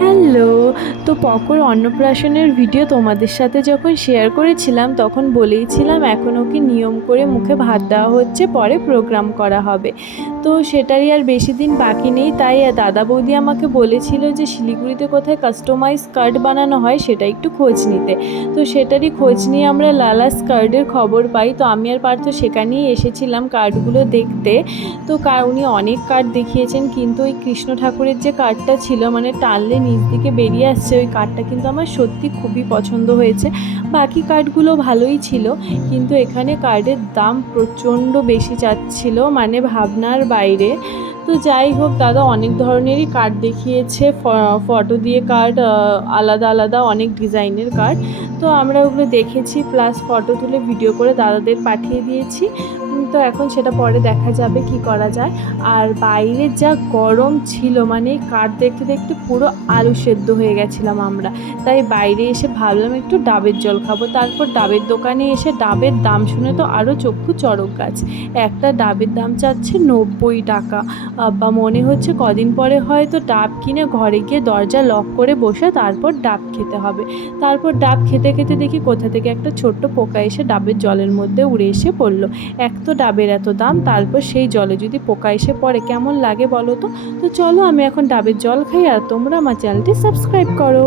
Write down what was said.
Hello. তো পকোর অন্নপ্রাশনের video তোমাদের সাথে যখন শেয়ার করেছিলাম তখন বলেইছিলাম এখন ওকে নিয়ম করে মুখে ভাত দেওয়া হচ্ছে, পরে প্রোগ্রাম করা হবে। তো সেটারই আর বেশি দিন বাকি নেই, তাই দাদা বৌদি আমাকে বলেছিল যে শিলিগুড়িতে কোথায় কাস্টমাইজ স্কার্ট বানানো হয় সেটা একটু খোঁজ নিতে। তো সেটারই খোঁজ নিয়ে আমরা লালা স্কার্টের খবর পাই। তো আমি আর পার্থ সেখানেই এসেছিলাম কার্ডগুলো দেখতে। তো উনি অনেক কার্ড দেখিয়েছেন, কিন্তু ওই কৃষ্ণ ঠাকুরের যে কার্ডটা ছিল মানে টানলে নিচ দিকে বেরিয়ে আসছে, ওই কার্ডটা কিন্তু আমার সত্যি খুবই পছন্দ হয়েছে। বাকি কার্ডগুলো ভালোই ছিল, কিন্তু এখানে কার্ডের দাম প্রচণ্ড বেশি চাচ্ছিল, মানে ভাবনার বাইরে। তো যাই হোক, দাদা অনেক ধরনেরই কার্ড দেখিয়েছে, ফটো দিয়ে কার্ড, আলাদা আলাদা অনেক ডিজাইনের কার্ড। তো আমরা ওগুলো দেখেছি, প্লাস ফটো তুলে ভিডিও করে দাদাদের পাঠিয়ে দিয়েছি। তো এখন সেটা পরে দেখা যাবে কি করা যায়। আর বাইরে যা গরম ছিল, মানে কাঠ দেখতে দেখতে পুরো আলু সেদ্ধ হয়ে গেছিলাম আমরা। তাই বাইরে এসে ভাবলাম একটু ডাবের জল খাবো। তারপর ডাবের দোকানে এসে ডাবের দাম শুনে তো আরও চক্ষু চড়ক গাছ। একটা ডাবের দাম চাচ্ছে 90 টাকা। বা মনে হচ্ছে কদিন পরে হয়তো ডাব কিনে ঘরে গিয়ে দরজা লক করে বসে তারপর ডাব খেতে হবে। তারপর ডাব খেতে খেতে দেখি কোথা থেকে একটা ছোট্ট পোকা এসে ডাবের জলের মধ্যে উড়ে এসে পড়লো। এক তো ডাবের এত দাম, তারপর সেই জলে যদি পোকা এসে পড়ে কেমন লাগে বলো তো। তো চলো আমি এখন ডাবের জল খাই, আর তোমরা আমার চ্যানেলটি সাবস্ক্রাইব করো।